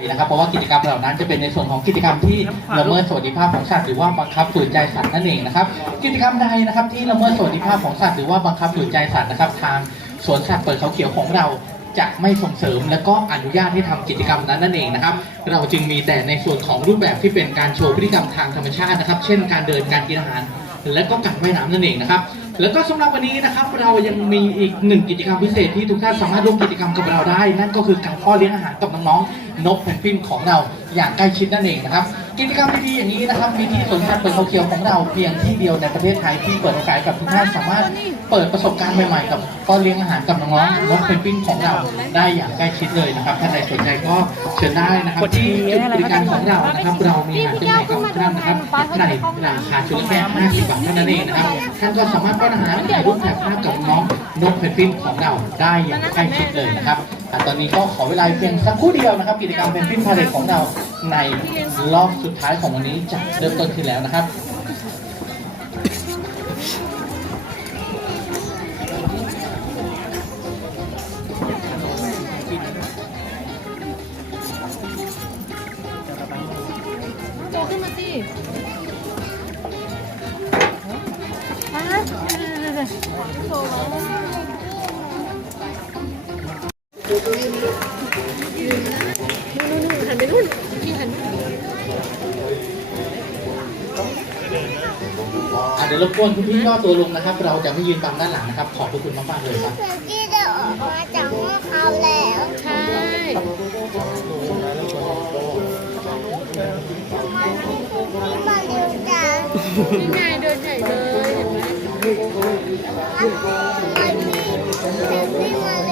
นะครับเพราะว่ากิจกรรมเหล่านั้นจะเป็นในส่วนของกิจกรรมที่ละเมิดสวัสดิภาพของสัตว์หรือว่าบังคับฝืนใจสัตว์นั่นเองนะครับ กิจกรรมใดนะครับที่ละเมิดสวัสดิภาพของสัตว์หรือว่าบังคับฝืนใจสัตว์นะครับ ทางสวนสัตว์เปิดเขาเขียวของเราจะไม่ส่งเสริมและก็อนุญาตให้ทำกิจกรรมนั้นนั่นเองนะครับ เราจึงมีแต่ในส่วนของรูปแบบที่เป็นการโชว์พฤติกรรมทางธรรมชาตินะครับ เช่น การเดินการกินอาหาร และก็การว่ายน้ำนั่นเองนะครับ แล้วก็สำหรับวันนี้นะครับ เรายังมีอีกหนึ่งกิจกรรมพิเศษที่ทุกท่านสามารถร่วมกิจกรรมกับเราได้ นั่นก็คือการพ่อเลี้ยงอาหารกับน้องๆนกแพนกวินของเรา อย่างใกล้ชิดนั่นเองนะครับ กิจกรรมดีๆอย่างนี้นะครับมีที่สวนสัตว์เปิดเขาเขียวของเราเพียงที่เดียวในประเทศไทยที่เปิดโอกาสให้กับทุกท่านสามารถเปิดประสบการณ์ใหม่ๆกับพ่อเลี้ยงอาหารกับน้องๆนกเพนกวินของเราได้อย่างใกล้ชิดเลยนะครับท่านใดสนใจก็เชิญได้นะครับที่จุดบริการของเรานะครับเรามีอาหารจำหน่ายกับท่านนะครับในราคาชุดแค่50บาทเท่านั้นเองนะครับท่านก็สามารถป้อนอาหารถ่ายรูปถ่ายภาพกับน้องนกเพนกวินของเราได้อย่างใกล้ชิดเลยนะครับ ตอนนี้ก็ขอเวลาเพียงสักครู่เดียวนะครับ กิจกรรมเป็นพิ้นพาเลทของเราในรอบสุดท้ายของวันนี้จะเริ่มต้นขึ้นแล้วนะครับ นู่นนู่นหันไปนู่นพี่หันอะเดี๋ยวรบกวนคุณพี่ย่อตัวลงนะครับ เราจะไม่ยืนบังด้านหลังนะครับ ขอบพระคุณมากๆเลยครับเพื่อนที่จะออกมาจากห้องเขาแล้วใช่ทำไมที่มาเร็วจังนี่ไงเดินใหญ่เลยเห็นไหม ทำไมที่มาเร็วจังพี่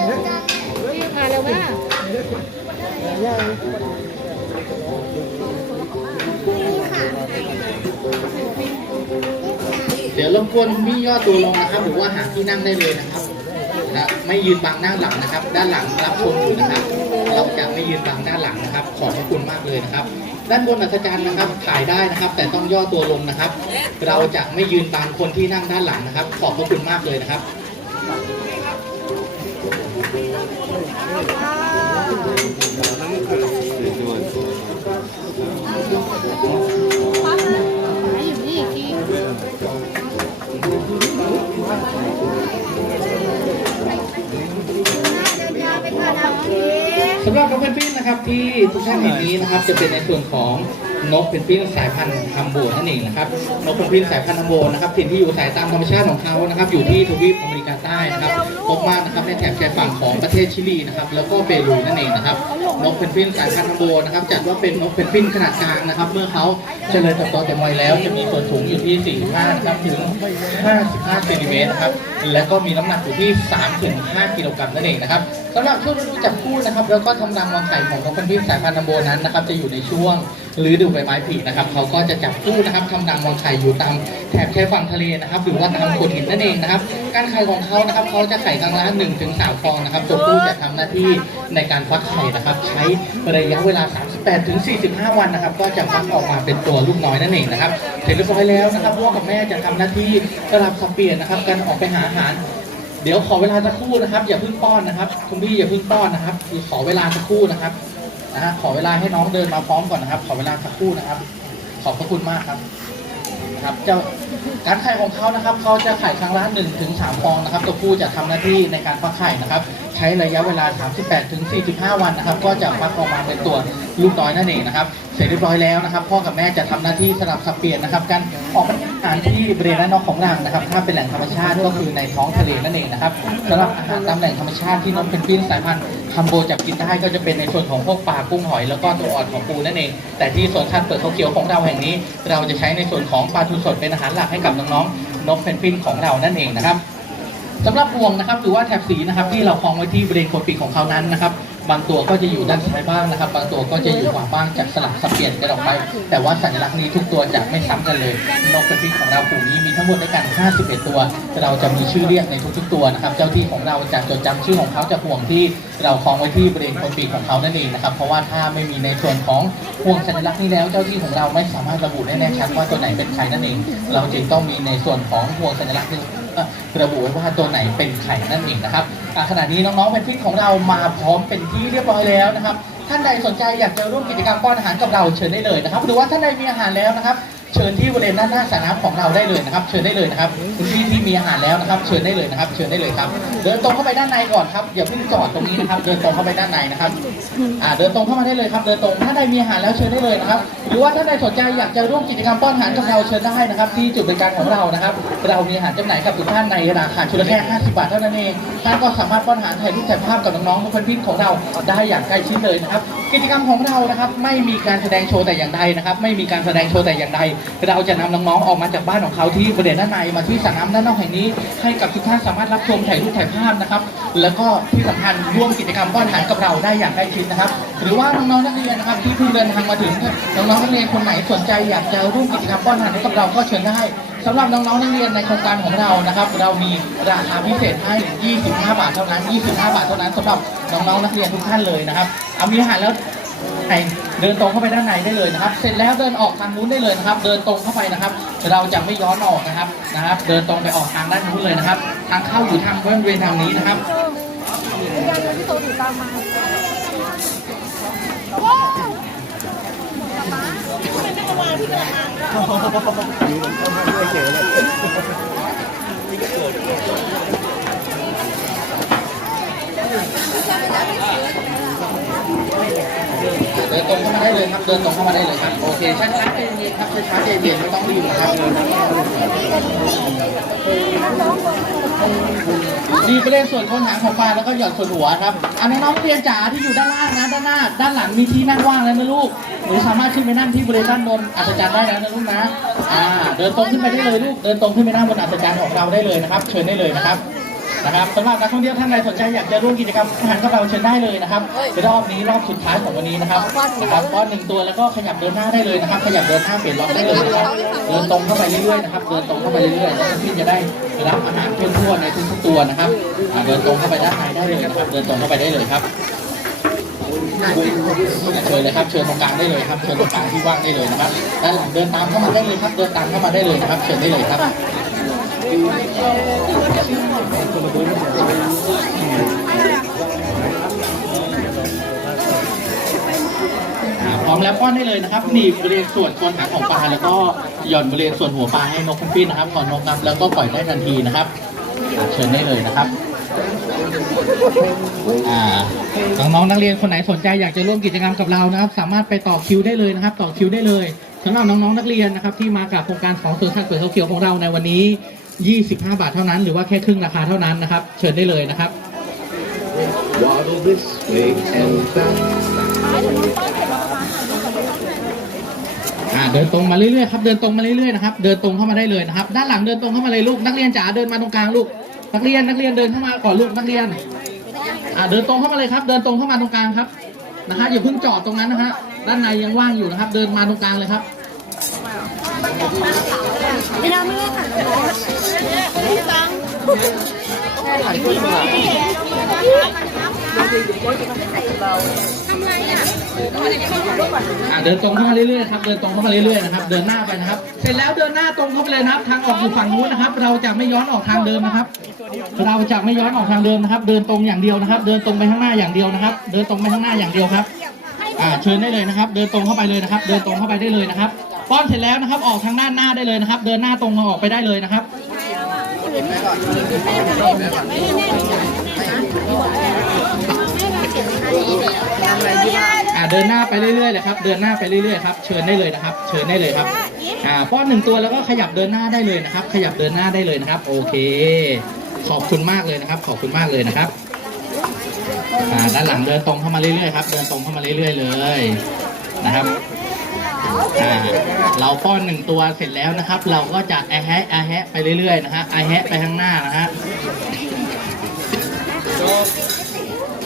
มาแล้วว่านี่ค่ะเดี๋ยวรบกวนพี่ย่อตัวลงนะครับหรือว่าหาที่นั่งได้เลยนะครับนะไม่ยืนบังด้าหลังนะครับ ด้านหลังรับชมอยู่นะครับ เราจะไม่ยืนบังด้านหลังนะครับ ขอบพระคุณมากเลยนะครับ ด้านบนอัศจรรย์นะครับถ่ายได้นะครับ แต่ต้องย่อตัวลงนะครับ เราจะไม่ยืนบังคนที่นั่งด้านหลังนะครับ ขอบพระคุณมากเลยนะครับ สำหรับนกเพนกวินนะครับที่ทุกท่านเห็นนี้นะครับจะเป็นในส่วนของ นกเพนกวินสายพันธุ์ฮัมโบนั่นเองนะครับนกเพนกวินสายพันธุ์ฮัมโบนะครับถิ่นที่อยู่อายตามธรรมชาติของเขานะครับ อยู่ที่ทวีปอเมริกาใต้นะครับพบมากนะครับในแถบชายฝั่งของประเทศชิลีนะครับแล้วก็เปรูนั่นเองนะครับนกเพนกวินสายพันธุ์ฮัมโบนะครับจัดว่าเป็นนกเพนกวินขนาดกลางนะครับ เมื่อเขาเจริญเติบโตเต็มวัยแล้ว จะมีส่วนสูงอยู่ที่ 45นะครับถึง 55เซนติเมตรนะครับและก็มีน้ำหนักอยู่ที่3ถึง5กิโลกรัมนั่นเองนะครับสำหรับช่วงฤดูจับคู่นะครับแล้วก็ทำรังวางไข่ของนกเพนกวินสายพันธุ์ฮัมโบนั้นนะครับจะอยู่ในช่วงฤดูใบไม้ผลินะครับเขาก็จะจับคู่นะครับทำรังวางไข่อยู่ตามแถบชายฝั่งทะเลนะครับหรือว่าตามโขดหินนั่นเองนะครับ การไข่ของเขานะครับเขาจะไข่ครั้งละ1ถึง3ฟองนะครับตัวผู้จะทำหน้าที่ในการฟักไข่นะครับ ใช้ระยะเวลา 38ถึง45 วันนะครับ ก็จะฟักออกมาเป็นตัวลูกน้อยนั่นเองนะครับเสร็จเรียบร้อยแล้วนะครับพ่อกับแม่จะทำหน้าที่สลับสับเปลี่ยนนะครับการออกไปหาอาหารเดี๋ยวขอเวลาสักครู่นะครับ อย่าเพิ่งป้อนนะครับ คุณพี่อย่าเพิ่งป้อนนะครับขอเวลาสักครู่นะครับ นะฮะขอเวลาให้น้องเดินมาพร้อมก่อนนะครับ ขอเวลาสักครู่นะครับ ขอบพระคุณมากครับนะครับเจ้าการไข่ของเขานะครับเขาจะไข่ครั้งละ1ถึงสามฟองนะครับ ตัวผู้จะทำหน้าที่ในการฟักไข่นะครับ ช้ระยะเวลา 38 ถึง 45 วันนะครับ ก็จะฟักออกมาเป็นตัวลูกน้อยนั่นเองนะครับ เสร็จเรียบร้อยแล้วนะครับ พ่อกับแม่จะทำหน้าที่สลับสับเปลี่ยนนะครับการออกไปหาอาหารที่บริเวณด้านนอกของรังนะครับ ถ้าเป็นแหล่งธรรมชาติก็คือในท้องทะเลนั่นเองนะครับสำหรับอาหารตามแหล่งธรรมชาติที่นกเพนกวินสายพันธุ์ฮัมโบจับกินได้ก็จะเป็นในส่วนของพวกปลากุ้งหอยแล้วก็ตัวอ่อนของปูนั่นเอง แต่ที่สวนสัตว์เปิดเขาเขียวของเราแห่งนี้ เราจะใช้ในส่วนของปลาทูสดเป็นอาหารหลักให้กับน้องๆนกเพนกวินของเรานั่นเองนะครับ สำหรับพวงนะครับ หรือว่าแถบสีนะครับที่เราคล้องไว้ที่บริเวณโคนปีกของเขานั้นนะครับ บางตัวก็จะอยู่ด้านซ้ายบ้างนะครับ บางตัวก็จะอยู่ขวาบ้างจะสลับสับเปลี่ยนกันออกไป แต่ว่าสัญลักษณ์นี้ทุกตัวจะไม่ซ้ำกันเลยนกกระพิกของเราฝูงนี้มีทั้งหมดด้วยกัน 51 ตัว เราจะมีชื่อเรียกในทุกๆตัวนะครับ เจ้าที่ของเราจะจดจำชื่อของเขาจากห่วงที่เราคล้องไว้ที่บริเวณโคนปีกของเขานั่นเองนะครับ เพราะว่าถ้าไม่มีในส่วนของห่วงสัญลักษณ์นี้แล้ว เจ้าที่ของเราไม่สามารถระบุได้แน่ชัดว่าตัวไหนเป็นใครนั่นเอง เราจึงต้องมีในส่วนของห่วงสัญลักษณ์นี้เอ่อ ระบุไว้ว่าตัวไหนเป็นไข่นั่นเองนะครับขณะนี้น้องๆเป็นฟิตของเรามาพร้อมเป็นที่เรียบร้อยแล้วนะครับ ท่านใดสนใจอยากจะร่วมกิจกรรมป้อนอาหารกับเราเชิญได้เลยนะครับ หรือว่าท่านใดมีอาหารแล้วนะครับ เชิญที่บริเวณด้านหน้าสนามของเราได้เลยนะครับ เชิญได้เลยนะครับคุณพี่ ที่มีอาหารแล้วนะครับ เชิญได้เลยนะครับ เชิญได้เลยครับ เดินตรงเข้าไปด้านในก่อนครับอย่าเพิ่งจอดตรงนี้นะครับ เดินตรงเข้าไปด้านในนะครับ อ่า เดินตรงเข้ามาได้เลยครับ เดินตรงถ้าใดมีอาหารแล้วเชิญได้เลยนะครับ หรือว่าถ้าใดสนใจอยากจะร่วมกิจกรรมป้อนอาหารกับเราเชิญได้นะครับ ที่จุดบริการของเรานะครับ เรามีอาหารจำหน่ายกับทุกท่านในราคาชุดละแค่ 50 บาทเท่านั้นเองท่านก็สามารถป้อนอาหารถ่ายรูปถ่ายภาพกับน้องๆทุกคนพิษของเราได้อย่างใกล้ชิดเลยนะครับ กิจกรรมของเรานะครับ ไม่มีการแสดงโชว์แต่อย่างใดนะครับ ไม่มีการแสดงโชว์แต่อย่างใด เราจะนำน้องๆออกมาจากบ้านของเขาที่บริเวณด้านในมาที่สระน้ำด้านนอกแห่งนี้ให้กับทุกท่านสามารถรับชมถ่ายรูปถ่ายภาพนะครับ แล้วก็ที่สำคัญร่วมกิจกรรมป้อนอาหารกับเราได้อย่างใกล้ชิดนะครับ หรือว่าน้องๆนักเรียนนะครับที่เพิ่งเดินทางมาถึงน้องๆนักเรียนคนไหนสนใจอยากจะร่วมกิจกรรมป้อนอาหารกับเราก็เชิญได้สำหรับน้องๆนักเรียนในโครงการของเรานะครับ เรามีราคาพิเศษให้ 25 บาทเท่านั้น 25 บาทเท่านั้นสำหรับน้องๆนักเรียนทุกท่านเลยนะครับ เอามีอาหารแล้วใน เดินตรงเข้าไปด้านในได้เลยนะครับ เสร็จแล้วเดินออกทางนู้นได้เลยนะครับ เดินตรงเข้าไปนะครับ เราจะไม่ย้อนออกนะครับนะครับ เดินตรงไปออกทางด้านนู้นเลยนะครับ ทางเข้าอยู่ทางบริเวณทางนี้นะครับเดินตรง เดินตรงเข้ามาได้เลยครับโอเคช้าๆใจเย็นครับช้าๆใจเย็นไม่ต้องรีบนะครับดีไปเล่นส่วนค้นหาของปลาแล้วก็หย่อนส่วนหัวครับอันน้องๆเรียนจ๋าที่อยู่ด้านล่างนะด้านหน้า ด้านหลังมีที่นั่งว่างแล้วนะลูกหนูสามารถขึ้นไปนั่งที่บริเวณด้านบนอัศจรรย์ได้แล้วนะลูกนะอ่าเดินตรงขึ้นไปได้เลยลูกเดินตรงขึ้นไปนั่งบนอัศจรรย์ของเราได้เลยนะครับ เชิญได้เลยนะครับ นะครับสำหรับนักท่องเที่ยวท่านใดสนใจอยากจะร่วมกิจกรรมอาหารกับเราเชิญได้เลยนะครับรอบนี้รอบสุดท้ายของวันนี้นะครับนะครับป้อนหนึ่งตัวแล้วก็ขยับเดินหน้าได้เลยนะครับ ขยับเดินหน้าเปลี่ยนล็อกได้เลยนะครับเดินตรงเข้าไปเรื่อยๆนะครับเดินตรงเข้าไปเรื่อยๆแล้วพี่จะได้รับอาหารทั่วๆในทุกๆตัวนะครับอ่าเดินตรงเข้าไปด้านในได้เลยนะครับ เดินตรงเข้าไปได้เลยครับเชิญเลยครับเชิญตรงกลางได้เลยครับเชิญตรงกลางที่ว่างได้เลยนะครับด้านหลังเดินตามเข้ามาได้เลยครับเดินตามเข้ามาได้เลยนะครับ เชิญได้เลยครับอ่า พร้อมแล้วป้อนได้เลยนะครับหนีบบริเวณส่วนโคนหางของปลาแล้วก็หย่อนบริเวณส่วนหัวปลาให้นกเพนกวินนะครับก่อนนกนับแล้วก็ปล่อยได้ทันทีนะครับเชิญได้เลยนะครับน้องๆนักเรียนคนไหนสนใจอยากจะร่วมกิจกรรมกับเรานะครับ สามารถไปต่อคิวได้เลยนะครับ ต่อคิวได้เลยสำหรับน้องๆนักเรียนนะครับ ที่มากับโครงการของสวนสัตว์เปิดเขาเขียวของเราในวันนี้ 25 บาทเท่านั้น หรือว่าแค่ครึ่งราคาเท่านั้นนะครับ เชิญได้เลยนะครับ Waddle this way and back. อ่าเดินตรงมาเรื่อยๆครับเดินตรงมาเรื่อยๆนะครับเดินตรงเข้ามาได้เลยนะครับ ด้านหลังเดินตรงเข้ามาเลยลูกนักเรียนจ๋าเดินมาตรงกลางลูกนักเรียนนักเรียนเดินเข้ามาก่อนลูกนักเรียนอ่าเดินตรงเข้ามาเลยครับ เดินตรงเข้ามาตรงกลางครับนะฮะอย่าเพิ่งจอดตรงนั้นนะฮะด้านในยังว่างอยู่นะครับ เดินมาตรงกลางเลยครับ ทำไรอะอ่าเดินตรงเข้ามาเรื่อยๆครับเดินตรงเข้ามาเรื่อยๆนะครับ เดินหน้าไปนะครับ เสร็จแล้วเดินหน้าตรงเข้าไปเลยนะครับ ทางออกอยู่ฝั่งนู้นนะครับ เราจะไม่ย้อนออกทางเดิมนะครับ เราจะไม่ย้อนออกทางเดิมนะครับ เดินตรงอย่างเดียวนะครับ เดินตรงไปข้างหน้าอย่างเดียวนะครับ เดินตรงไปข้างหน้าอย่างเดียวครับ อ่าเชิญได้เลยนะครับ เดินตรงเข้าไปเลยนะครับ เดินตรงเข้าไปได้เลยนะครับ ป้อนเสร็จแล้วนะครับ ออกทางด้านหน้าได้เลยนะครับ เดินหน้าตรงออกไปได้เลยนะครับอ่าเดินหน้าไปเรื่อยๆเลยครับ เดินหน้าไปเรื่อยๆครับ เชิญได้เลยนะครับ เชิญได้เลยครับ อ่าป้อนหนึ่งตัวแล้วก็ขยับเดินหน้าได้เลยนะครับ ขยับเดินหน้าได้เลยนะครับ โอเค ขอบคุณมากเลยนะครับ ขอบคุณมากเลยนะครับ อ่าด้านหลังเดินตรงเข้ามาเรื่อยๆครับ เดินตรงเข้ามาเรื่อยๆเลยนะครับ อ่าเราป้อนหนึ่งตัวเสร็จแล้วนะครับ เราก็จะแอะแฮะแอะแฮะไปเรื่อยๆนะฮะแอะแฮะไปข้างหน้านะฮะ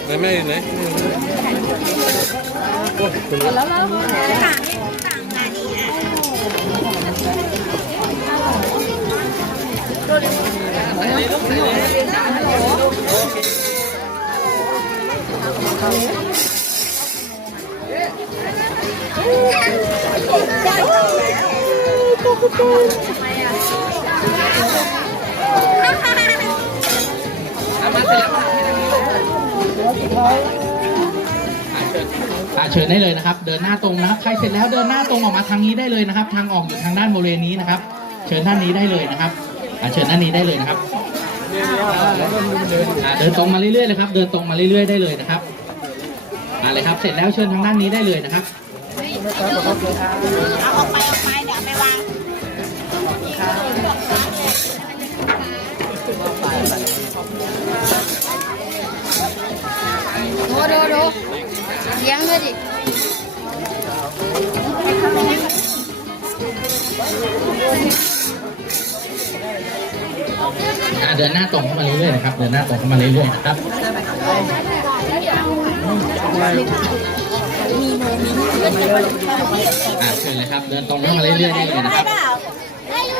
ไม่ไม่ไหนขอ่ อาเชิญได้เลยนะครับ เดินหน้าตรงนะครับ ใครเสร็จแล้วเดินหน้าตรงออกมาทางนี้ได้เลยนะครับ ทางออกอยู่ทางด้านบริเวณนี้นะครับ เชิญด้านนี้ได้เลยนะครับอาเชิญด้านนี้ได้เลยนะครับเดินตรงมาเรื่อยๆเลยครับ เดินตรงมาเรื่อยๆได้เลยนะครับอ่าเลยครับ เสร็จแล้วเชิญทางด้านนี้ได้เลยนะครับเอาออกไป ดูดูดูเลี้ยงด้วยดิอ่าเดินหน้าตรงเข้ามาเรื่อยๆนะครับ เดินหน้าตรงเข้ามาเรื่อยๆนะครับอ่าเชิญเลยครับ เดินตรงเข้ามาเรื่อยๆได้เลยนะครับ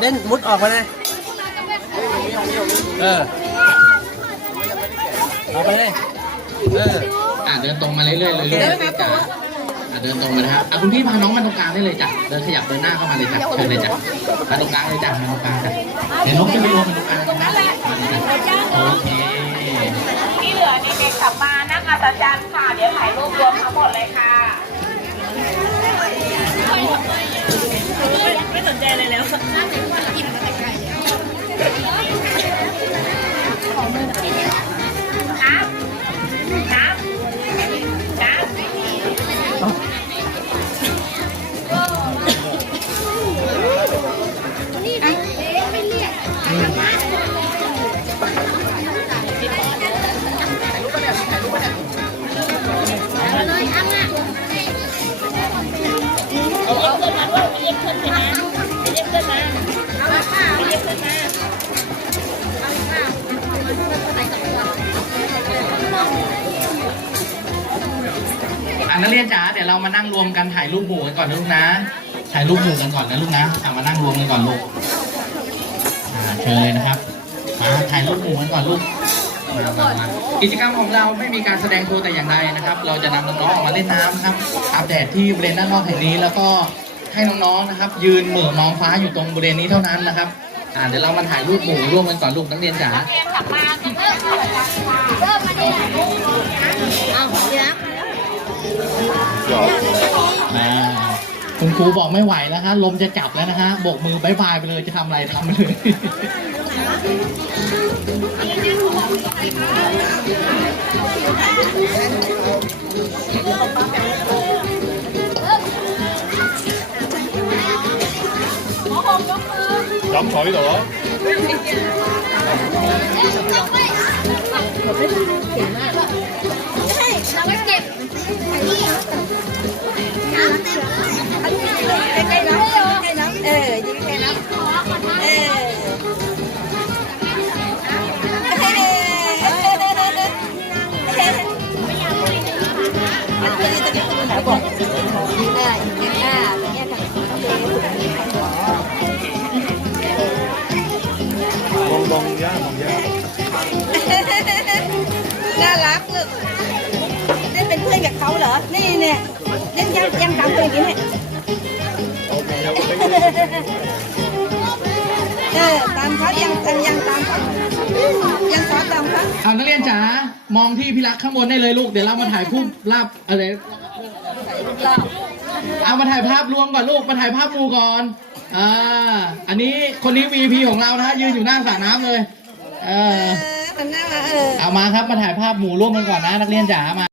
เล่นมุดออกมาเลยเออออกไปเลยเอออ่าเดินตรงมาเรื่อยๆเลยเรื่อยๆเลยจ้ะอ่าเดินตรงมานะครับอะคุณพี่พาน้องมาตรงกลางได้เลยจ้ะเดินขยับเดินหน้าเข้ามาเลยจ้ะเชิญเลยจ้ะมาตรงกลางเลยจ้ะมาตรงกลางจ้ะเดี๋ยวน้องจะไปรวมกันตรงกลางนะโอเคที่เหลือเด็กๆกลับมานั่งอัศจรรย์ค่ะเดี๋ยวถ่ายรูปรวมทั้งหมดเลยค่ะ ไม่สนใจเลยแล้วน้ มานั่งรวมกันถ่ายรูปหมู่กันก่อนนะลูกนะ ถ่ายรูปหมู่กันก่อนนะลูกนะอ่ามานั่งรวมกันก่อนลูกอ่าเชิญเลยนะครับ มาถ่ายรูปหมู่กันก่อนลูกมามามากิจกรรมของเราไม่มีการแสดงโชว์แต่อย่างใดนะครับ เราจะนำน้องๆออกมาเล่นน้ำครับอาบแดดที่บริเวณด้านนอกแห่งนี้ แล้วก็ให้น้องๆนะครับ ยืนเหม่อมองฟ้าอยู่ตรงบริเวณนี้เท่านั้นนะครับอ่าเดี๋ยวเรามาถ่ายรูปหมู่ร่วมกันก่อนลูกนักเรียนจ๋า เรียนกลับมาก็ไม่ต้องอัศจรรย์ค่ะเริ่มมา ยอกอ่คุณครูบอกไม่ไหวแล้วฮะลมจะจับแล้วนะฮะโบกมือบายบายไปเลยจะทำอะไรทำไปเลยจัย้ำถอยเหรอเราไม่เก็บ cây lắm cây lắm ê gì cây lắm ê bong bong giá bong giá น่ารักเลยได้เป็นเพื่อนกับเขาเหรอ เล่นยังยังตามตัวอย่างนี้เนี่ยเออตามเขายังยังยังตามเขายังซ้อนตามเขาเอานักเรียนจ๋ามองที่พี่รักข้างบนได้เลยลูกเดี๋ยวเรามาถ่ายรูปลาบอะไรรอบเอามาถ่ายภาพรวมก่อนลูกมาถ่ายภาพหมู่ก่อนอ่าอันนี้คนนี้ VP ของเรานะฮะยืนอยู่หน้าสระน้ำเลยเออเออมันน่ารักเออ เอามาครับมาถ่ายภาพหมู่ร่วมกันก่อนนะนักเรียนจ๋ามา